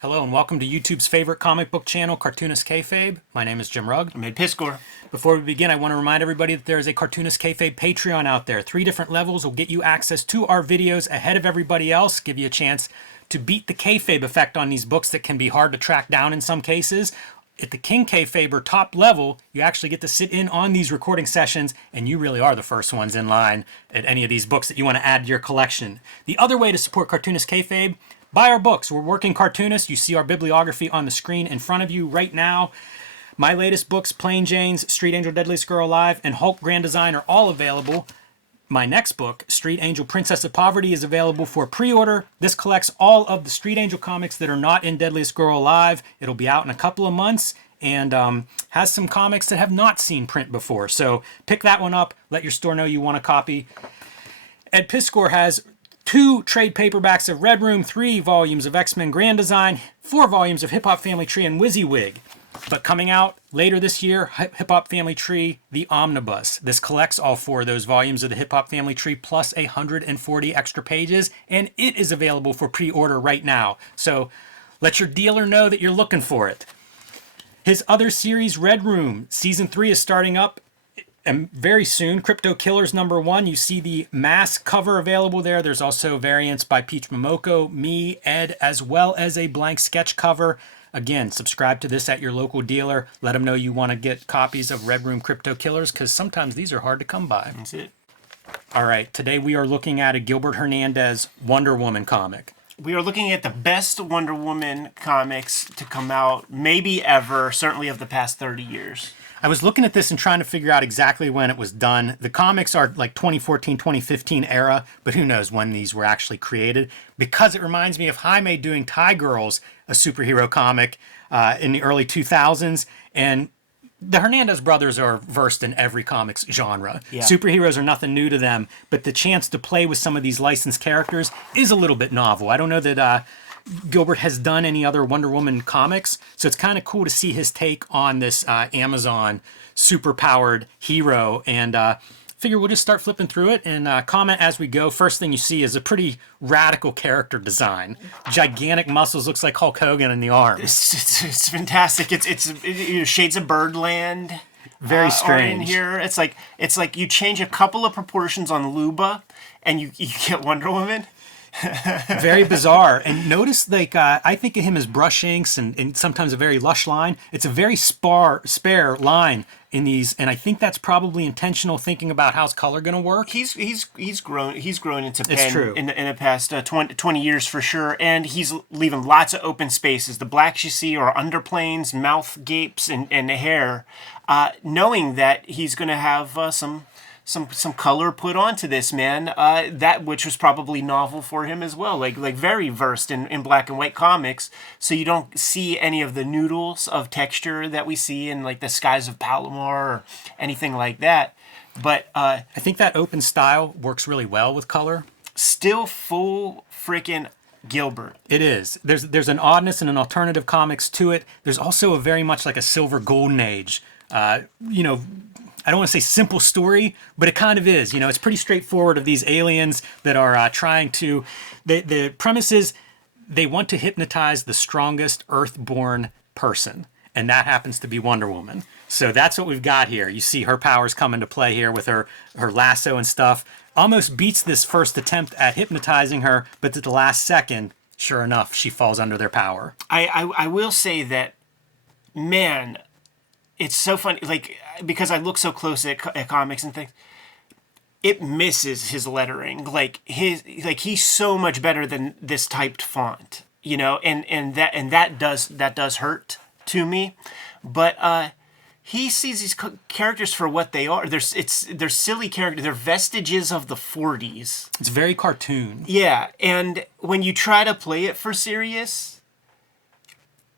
Hello and welcome to YouTube's favorite comic book channel, Cartoonist Kayfabe. My name is Jim Rugg. I made Piscor. Before we begin, I want to remind everybody that there is a Cartoonist Kayfabe Patreon out there. 3 different levels will get you access to our videos ahead of everybody else, give you a chance to beat the kayfabe effect on these books that can be hard to track down in some cases. At the King Kayfabe or top level, you actually get to sit in on these recording sessions, and you really are the first ones in line at any of these books that you want to add to your collection. The other way to support Cartoonist Kayfabe, buy our books. We're working cartoonists. You see our bibliography on the screen in front of you right now. My latest books, Plain Jane's, Street Angel Deadliest Girl Alive, and Hulk Grand Design are all available. My next book, Street Angel Princess of Poverty, is available for pre-order. This collects all of the Street Angel comics that are not in Deadliest Girl Alive. It'll be out in a couple of months and has some comics that have not seen print before. So pick that one up. Let your store know you want a copy. Ed Piscor has 2 trade paperbacks of Red Room, 3 volumes of X-Men Grand Design, 4 volumes of Hip Hop Family Tree and WYSIWYG. But coming out later this year, Hip Hop Family Tree, The Omnibus. This collects all 4 of those volumes of the Hip Hop Family Tree plus 140 extra pages, and it is available for pre-order right now. So let your dealer know that you're looking for it. His other series, Red Room, Season 3 is starting up very soon. Crypto Killers #1. You see the mask cover available there. There's also variants by Peach Momoko, me, Ed, as well as a blank sketch cover. Again, subscribe to this at your local dealer. Let them know you want to get copies of Red Room Crypto Killers because sometimes these are hard to come by. That's it. All right, today we are looking at a Gilbert Hernandez Wonder Woman comic. We are looking at the best Wonder Woman comics to come out, maybe ever, certainly of the past 30 years. I was looking at this and trying to figure out exactly when it was done. The comics are like 2014, 2015 era, but who knows when these were actually created. Because it reminds me of Jaime doing Tie Girls, a superhero comic in the early 2000s. And the Hernandez brothers are versed in every comics genre. Yeah. Superheroes are nothing new to them, but the chance to play with some of these licensed characters is a little bit novel. I don't know that Gilbert has done any other Wonder Woman comics, so it's kind of cool to see his take on this Amazon super-powered hero, and figure we'll just start flipping through it and comment as we go. First thing you see is a pretty radical character design. Gigantic muscles, looks like Hulk Hogan in the arms. It's fantastic. It's shades of Birdland. Very strange. In here, it's like you change a couple of proportions on Luba, and you get Wonder Woman. Very bizarre. And notice, like, I think of him as brush inks and sometimes a very lush line. It's a very spare line in these, and I think that's probably intentional, thinking about how's color going to work. He's grown into pen. It's true. In the past 20 years for sure, and he's leaving lots of open spaces. The blacks you see are underplanes, mouth gapes, and hair, knowing that he's going to have some color put onto this man, that which was probably novel for him as well, like very versed in black and white comics, so you don't see any of the noodles of texture that we see in like the Skies of Palomar or anything like that. But I think that open style works really well with color. Still full freaking Gilbert. It is. There's an oddness and an alternative comics to it. There's also a very much like a silver golden age. I don't want to say simple story, but it kind of is. It's pretty straightforward of these aliens that are trying to... The premise is they want to hypnotize the strongest Earth-born person, and that happens to be Wonder Woman. So that's what we've got here. You see her powers come into play here with her lasso and stuff. Almost beats this first attempt at hypnotizing her, but at the last second, sure enough, she falls under their power. I will say that, man... It's so funny, like, because I look so close at comics and things. It misses his lettering, he's so much better than this typed font, and that does hurt to me, but he sees these characters for what they are. They're silly characters. They're vestiges of the 40s. It's very cartoon. Yeah, and when you try to play it for serious,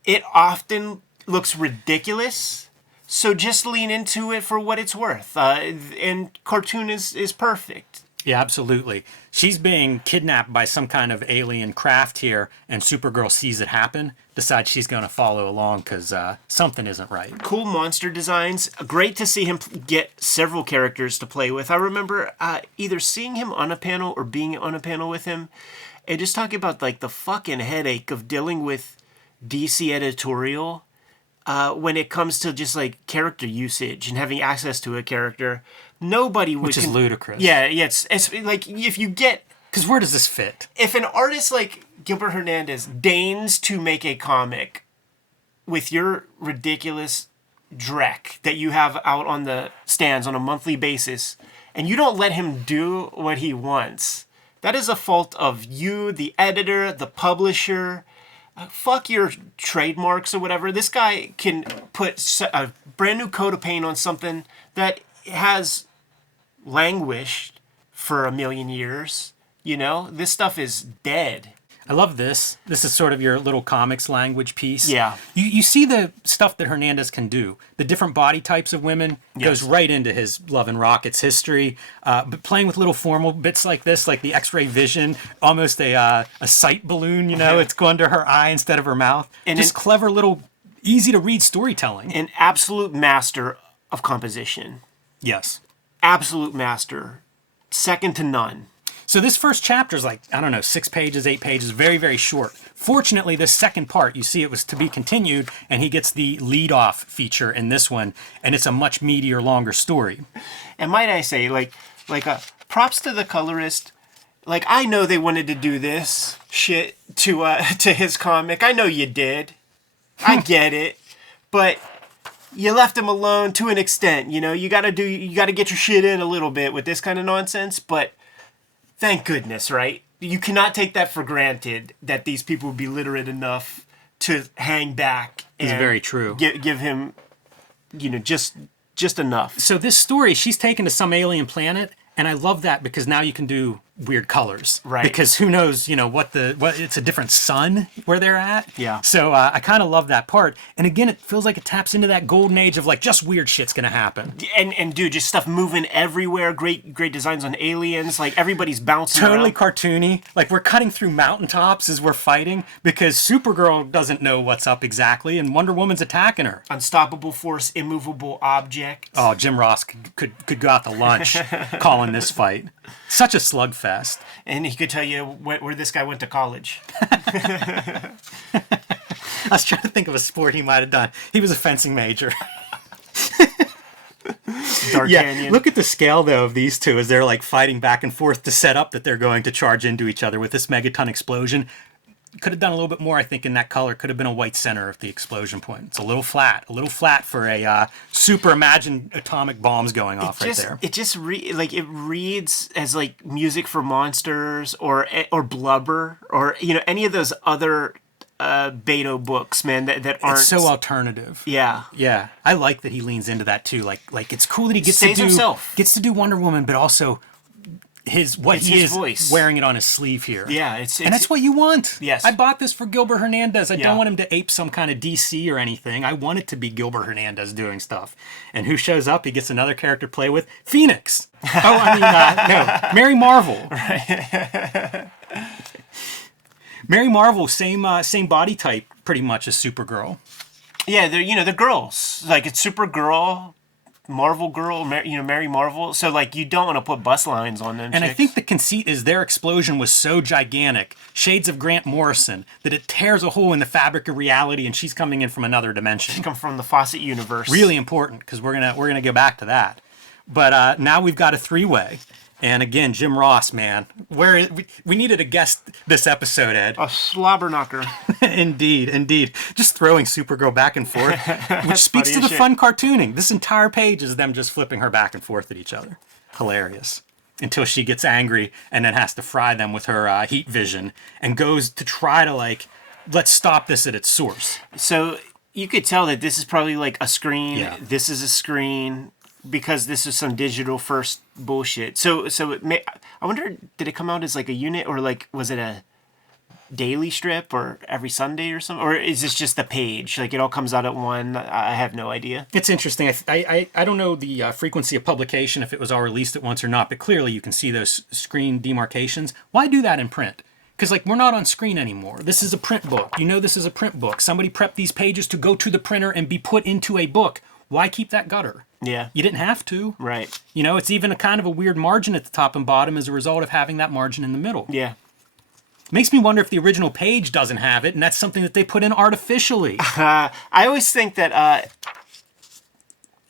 it often looks ridiculous. So just lean into it for what it's worth. And Cartoon is perfect. Yeah, absolutely. She's being kidnapped by some kind of alien craft here, and Supergirl sees it happen, decides she's going to follow along because something isn't right. Cool monster designs. Great to see him get several characters to play with. I remember either seeing him on a panel or being on a panel with him, and just talking about like the fucking headache of dealing with DC editorial when it comes to just like character usage and having access to a character. Nobody would. Which is ludicrous. Yeah, it's like if you get. Because where does this fit? If an artist like Gilbert Hernandez deigns to make a comic with your ridiculous dreck that you have out on the stands on a monthly basis, and you don't let him do what he wants, that is a fault of you, the editor, the publisher. Fuck your trademarks or whatever. This guy can put a brand new coat of paint on something that has languished for a million years. You know, this stuff is dead. I love this. This is sort of your little comics language piece. Yeah. You see the stuff that Hernandez can do. The different body types of women goes right into his Love and Rockets history. But playing with little formal bits like this, like the X-ray vision, almost a sight balloon, you know, it's going to her eye instead of her mouth. And just clever little, easy to read storytelling. An absolute master of composition. Yes. Absolute master. Second to none. So this first chapter is like, I don't know, 6 pages, 8 pages, very, very short. Fortunately, this second part, you see it was to be continued, and he gets the lead-off feature in this one, and it's a much meatier, longer story. And might I say, props to the colorist. Like, I know they wanted to do this shit to his comic. I know you did. I get it. But you left him alone to an extent, you know? You gotta get your shit in a little bit with this kind of nonsense, but thank goodness, right? You cannot take that for granted that these people would be literate enough to hang back and It's very true. Give him, you know, just enough. So this story, she's taken to some alien planet, and I love that because now you can do weird colors. Right. Because who knows, you know, what it's a different sun where they're at. Yeah. So I kind of love that part. And again, it feels like it taps into that golden age of like just weird shit's going to happen. And dude, just stuff moving everywhere. Great designs on aliens. Like everybody's bouncing Totally around. cartoony. Like we're cutting through mountaintops as we're fighting because Supergirl doesn't know what's up exactly and Wonder Woman's attacking her. Unstoppable force, immovable object. Oh, Jim Ross could go out to lunch calling this fight. Such a slugfest. And he could tell you where this guy went to college. I was trying to think of a sport he might have done. He was a fencing major. Canyon. Look at the scale, though, of these two as they're like fighting back and forth to set up that they're going to charge into each other with this megaton explosion. Could have done a little bit more, I think, in that color. Could have been a white center of the explosion point. It's a little flat for a super imagined atomic bombs going off right there. It just it reads as like music for monsters or Blubber or you know any of those other Beto books, man. That aren't it's so alternative. Yeah. Yeah, I like that he leans into that too. Like it's cool that he gets himself. Gets to do Wonder Woman, but also his voice. Wearing it on his sleeve here. Yeah, and that's what you want. Yes. I bought this for Gilbert Hernandez. I don't want him to ape some kind of DC or anything. I want it to be Gilbert Hernandez doing stuff. And who shows up? He gets another character to play with. Phoenix. No, Mary Marvel. Right. Mary Marvel, same body type pretty much as Supergirl. Yeah, they're girls. Like it's Supergirl, Marvel Girl, Mary Marvel. So like you don't want to put bus lines on them. And chicks. I think the conceit is their explosion was so gigantic, shades of Grant Morrison, that it tears a hole in the fabric of reality, and she's coming in from another dimension. She come from the Fawcett universe. Really important because we're gonna go back to that. But now we've got a 3-way. And again, Jim Ross, man, we needed a guest this episode, Ed. A slobber knocker. Indeed. Just throwing Supergirl back and forth, which speaks to the fun cartooning. This entire page is them just flipping her back and forth at each other. Hilarious. Until she gets angry and then has to fry them with her heat vision and goes to try to let's stop this at its source. So you could tell that this is probably like a screen. Yeah. This is a screen. Because this is some digital first bullshit. So I wonder, did it come out as like a unit or like was it a daily strip or every Sunday or something? Or is this just the page? Like it all comes out at one? I have no idea. It's interesting. I don't know the frequency of publication if it was all released at once or not, but clearly you can see those screen demarcations. Why do that in print? Because we're not on screen anymore. This is a print book. You know this is a print book. Somebody prepped these pages to go to the printer and be put into a book. Why keep that gutter? Yeah. You didn't have to. Right. You know, it's even a kind of a weird margin at the top and bottom as a result of having that margin in the middle. Yeah. Makes me wonder if the original page doesn't have it, and that's something that they put in artificially. I always think that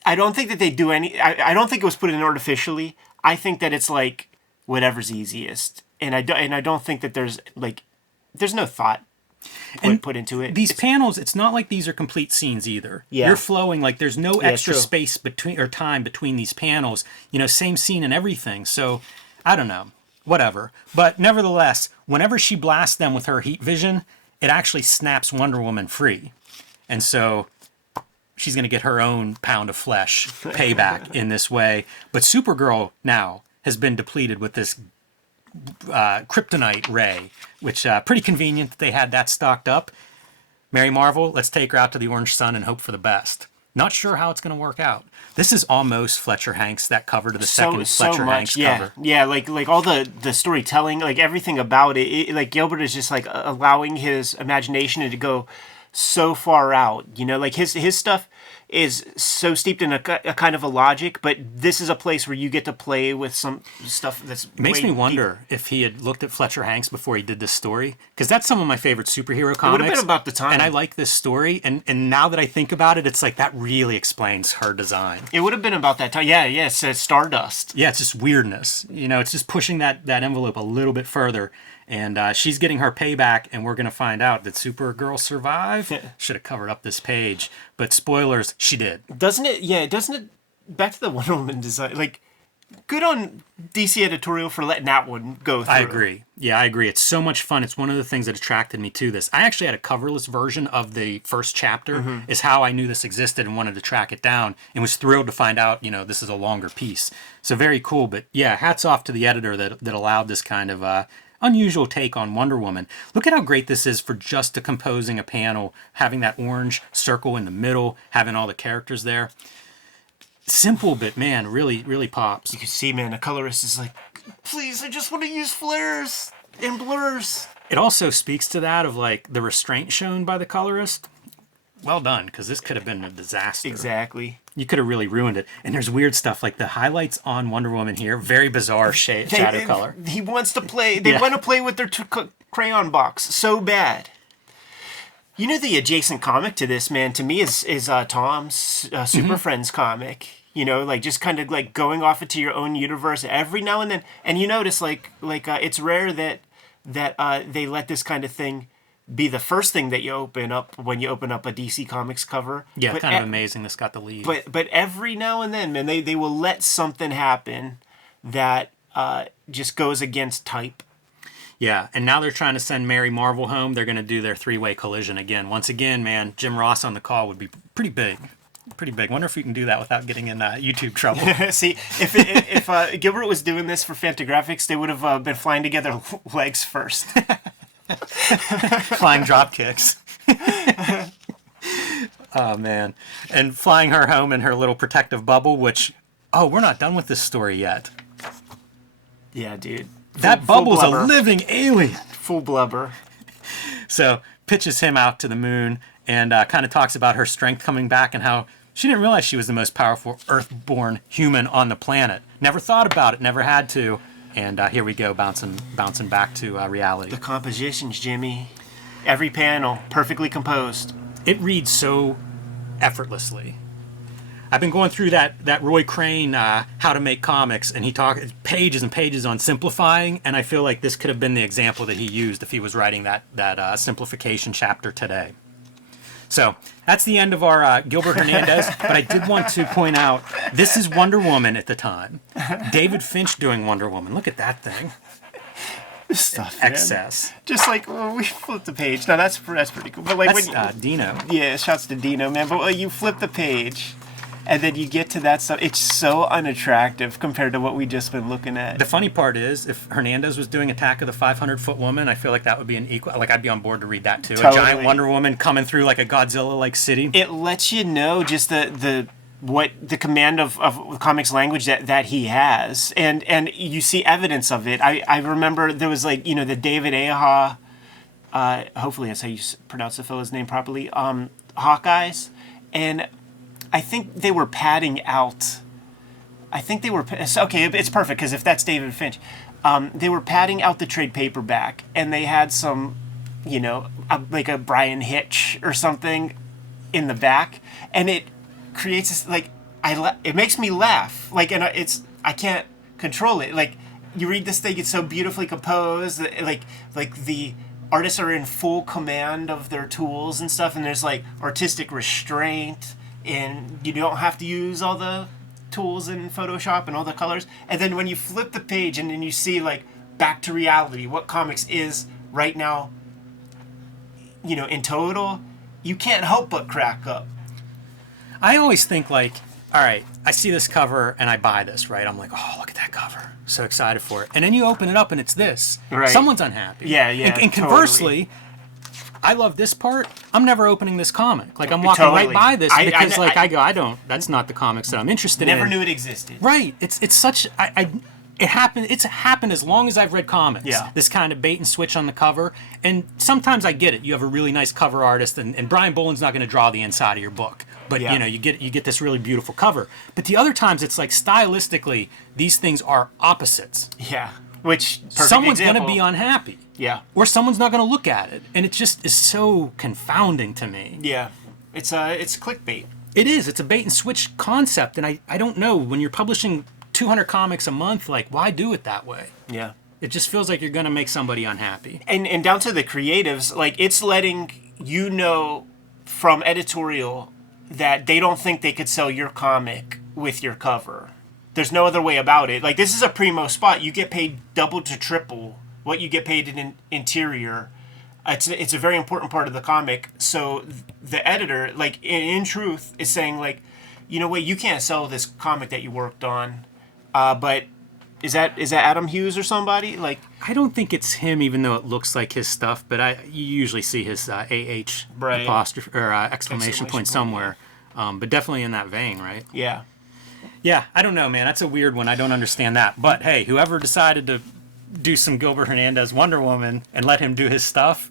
I don't think that they do any. I don't think it was put in artificially. I think that it's like whatever's easiest, and I don't think that there's no thought put into it. These panels, it's not like these are complete scenes either. Yeah. You're flowing, like there's no extra true. space between or time between these panels. You know, same scene and everything. So I don't know, whatever. But nevertheless, whenever she blasts them with her heat vision, it actually snaps Wonder Woman free, and so she's going to get her own pound of flesh payback in this way. But Supergirl now has been depleted with this kryptonite ray, which pretty convenient that they had that stocked up. Mary Marvel, let's take her out to the Orange Sun and hope for the best. Not sure how it's going to work out. This is almost Fletcher Hanks, that cover to the second Fletcher Hanks cover. Yeah, like all the storytelling, like everything about it, like Gilbert is just like allowing his imagination to go so far out. You know, like his stuff is so steeped in a kind of a logic, but this is a place where you get to play with some stuff that's makes me wonder if he had looked at Fletcher Hanks before he did this story, because that's some of my favorite superhero comics. It would have been about the time, and I like this story, and now that I think about it, it's like that really explains her design. It would have been about that time. Yeah, it says Stardust. Yeah, it's just weirdness. You know, it's just pushing that envelope a little bit further. And she's getting her payback, and we're going to find out that Supergirl survived. Should have covered up this page. But spoilers, she did. Doesn't it? Yeah, doesn't it? Back to the Wonder Woman design. Like, good on DC editorial for letting that one go through. I agree. Yeah, I agree. It's so much fun. It's one of the things that attracted me to this. I actually had a coverless version of the first chapter, is how I knew this existed and wanted to track it down, and was thrilled to find out, you know, this is a longer piece. So very cool. But yeah, hats off to the editor that allowed this kind of unusual take on Wonder Woman. Look at how great this is for just decomposing a panel, having that orange circle in the middle, having all the characters there. Simple, but man, really, really pops. You can see, man, the colorist is like, please, I just want to use flares and blurs. It also speaks to that of like the restraint shown by the colorist. Well done, because this could have been a disaster. Exactly. You could have really ruined it. And there's weird stuff like the highlights on Wonder Woman here. Very bizarre shadow color. He wants to play. They want to play with their crayon box so bad. You know, the adjacent comic to this, man, to me is Tom's Super Friends comic. You know, like just kind of like going off into your own universe every now and then. And you notice like it's rare that they let this kind of thing be the first thing that you open up when you open up a DC Comics cover. Yeah, kind of amazing this got the lead. But every now and then, man, they will let something happen that just goes against type. Yeah, and now they're trying to send Mary Marvel home. They're going to do their three-way collision again. Once again, man, Jim Ross on the call would be pretty big. Pretty big. Wonder if we can do that without getting in YouTube trouble. See, if Gilbert was doing this for Fantagraphics, they would have been flying together legs first. Flying drop kicks. Oh, man. And flying her home in her little protective bubble, which, we're not done with this story yet. Yeah, dude. That bubble's a living alien. Full blubber. So, pitches him out to the moon and kind of talks about her strength coming back and how she didn't realize she was the most powerful Earth-born human on the planet. Never thought about it, never had to. And here we go, bouncing back to reality. The compositions, Jimmy. Every panel, perfectly composed. It reads so effortlessly. I've been going through that Roy Crane How to Make Comics, and he talks pages and pages on simplifying, and I feel like this could have been the example that he used if he was writing that simplification chapter today. So that's the end of our Gilbert Hernandez, but I did want to point out, this is Wonder Woman at the time. David Finch doing Wonder Woman. Look at that thing. Stuff, man. Excess. Just like, we flipped the page. Now that's pretty cool. But like that's Dino. Yeah, shouts to Dino, man. But when you flip the page, and then you get to that stuff, it's so unattractive compared to what we just been looking at. The funny part is, if Hernandez was doing Attack of the 500-Foot Woman, I feel like that would be an equal. Like, I'd be on board to read that too. Totally. A giant Wonder Woman coming through like a Godzilla-like city. It lets you know just the command of comics language that he has, and you see evidence of it. I remember there was like, you know, the David Aja, hopefully that's how you pronounce the fellow's name properly, Hawkeyes, and I think they were padding out I think they were okay. It's perfect because if that's David Finch, they were padding out the trade paperback, and they had some, like a Brian Hitch or something in the back, and it creates this it makes me laugh. And I can't control it. Like, you read this thing, it's so beautifully composed. Like the artists are in full command of their tools and stuff, and there's like artistic restraint, and you don't have to use all the tools in Photoshop and all the colors. And then when you flip the page and then you see like back to reality, what comics is right now, in total, you can't help but crack up. I always think like, all right, I see this cover and I buy this, right? I'm like, oh, look at that cover. So excited for it. And then you open it up and it's this. Right. Someone's unhappy. Yeah. And conversely, totally. I love this part. I'm never opening this comic. Like, I'm walking right by this because I don't, that's not the comics that I'm interested in. Never knew it existed. Right. It's such, it happened. It's happened as long as I've read comics. Yeah. This kind of bait and switch on the cover, and sometimes I get it. You have a really nice cover artist, and Brian Boland's not going to draw the inside of your book, but you get this really beautiful cover. But the other times, it's like stylistically, these things are opposites. Yeah. Which someone's going to be unhappy. Yeah. Or someone's not going to look at it, and it just is so confounding to me. Yeah. It's clickbait. It is. It's a bait and switch concept, and I don't know, when you're publishing 200 comics a month, like, why do it that way? Yeah. It just feels like you're going to make somebody unhappy. And down to the creatives, like, it's letting you know from editorial that they don't think they could sell your comic with your cover. There's no other way about it. Like, this is a primo spot. You get paid double to triple what you get paid in interior. It's a very important part of the comic. So the editor, like, in truth, is saying, like, you know what, you can't sell this comic that you worked on. But is that Adam Hughes or somebody? Like, I don't think it's him, even though it looks like his stuff. But you usually see his AH right. apostrophe or exclamation point somewhere. Yeah. But definitely in that vein, right? Yeah. Yeah, I don't know, man. That's a weird one. I don't understand that. But hey, whoever decided to do some Gilbert Hernandez Wonder Woman and let him do his stuff,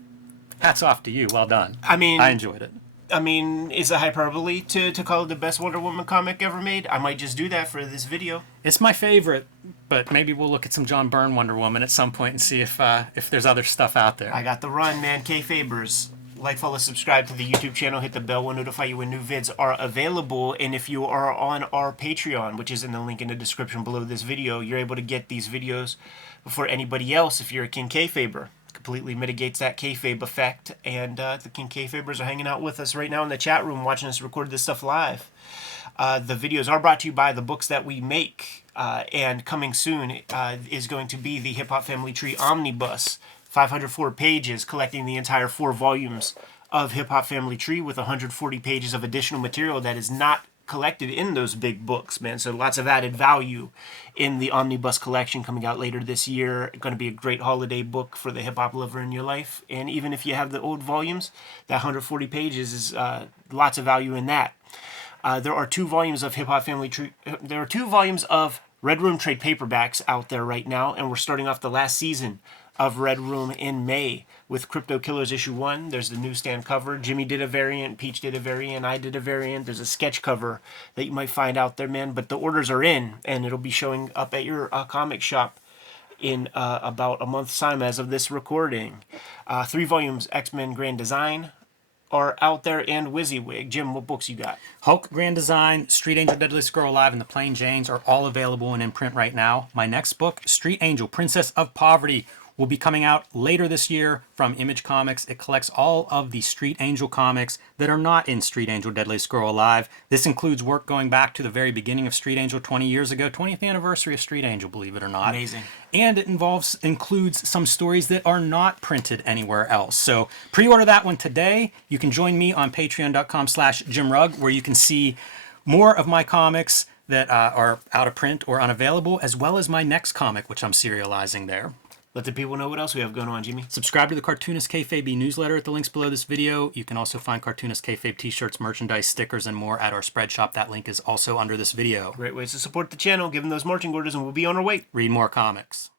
hats off to you. Well done. I mean, I enjoyed it. I mean, is it hyperbole to call it the best Wonder Woman comic ever made? I might just do that for this video. It's my favorite, but maybe we'll look at some John Byrne Wonder Woman at some point and see if there's other stuff out there. I got the run, man. Kayfabers. Like, follow, subscribe to the YouTube channel. Hit the bell. We'll notify you when new vids are available. And if you are on our Patreon, which is in the link in the description below this video, you're able to get these videos before anybody else if you're a King Kayfaber. Completely mitigates that kayfabe effect, and the King Kayfabers are hanging out with us right now in the chat room watching us record this stuff live. The videos are brought to you by the books that we make, and coming soon is going to be the Hip Hop Family Tree Omnibus, 504 pages collecting the entire 4 volumes of Hip Hop Family Tree with 140 pages of additional material that is not collected in those big books, man. So lots of added value in the Omnibus collection coming out later this year. Going to be a great holiday book for the hip-hop lover in your life. And even if you have the old volumes, that 140 pages is lots of value in that. There are 2 volumes of Hip Hop Family Tree. There are 2 volumes of Red Room trade paperbacks out there right now, and we're starting off the last season of Red Room in May with Crypto Killers issue 1. There's the newsstand cover. Jimmy did a variant, Peach did a variant, I did a variant. There's a sketch cover that you might find out there, man. But the orders are in, and it'll be showing up at your comic shop in about a month's time as of this recording. 3 volumes X-Men Grand Design are out there, and WYSIWYG. Jim, what books you got? Hulk Grand Design, Street Angel Deadliest Girl Alive, and The Plain Janes are all available and in print right now. My next book, Street Angel, Princess of Poverty, will be coming out later this year from Image Comics. It collects all of the Street Angel comics that are not in Street Angel Deadliest Girl Alive. This includes work going back to the very beginning of Street Angel 20 years ago, 20th anniversary of Street Angel, believe it or not. Amazing. And it includes some stories that are not printed anywhere else. So pre-order that one today. You can join me on patreon.com/JimRugg, where you can see more of my comics that are out of print or unavailable, as well as my next comic, which I'm serializing there. Let the people know what else we have going on, Jimmy. Subscribe to the Cartoonist Kayfabe newsletter at the links below this video. You can also find Cartoonist Kayfabe t-shirts, merchandise, stickers, and more at our spread shop. That link is also under this video. Great ways to support the channel. Give them those marching orders, and we'll be on our way. Read more comics.